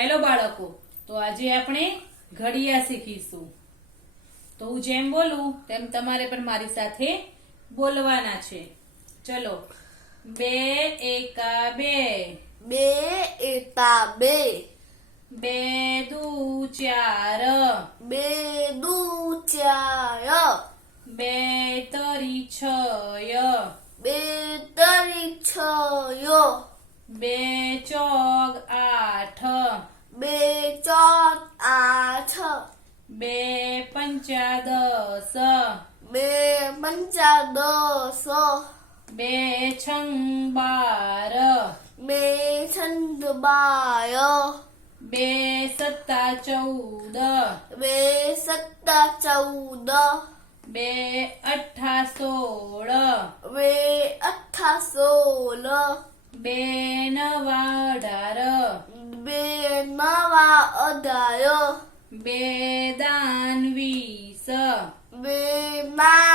Hello બાળકો, તો આજે આપણે ઘડિયા શીખીશું. તો હું જેમ બોલું તેમ તમારે પણ મારી સાથે બોલવાના છે. ચલો, 2 એકા 2, 2 એકા 2, 2 દુ 4, 2 દુ 4, 2 તરી 6, 2 તરી 6, 2 ચોક 8, 2 ચોક 8, 2 પંચા 10, 2 પંચા 10, 2 છંગ 12, 2 છંગ 12, 2 સત્તા 14, 2 સત્તા 14, 2 અઠ્ઠા 16, 2 અઠ્ઠા 16, 2 નવા 18, 2 નવા 18, 2 દાન 20, 2 ના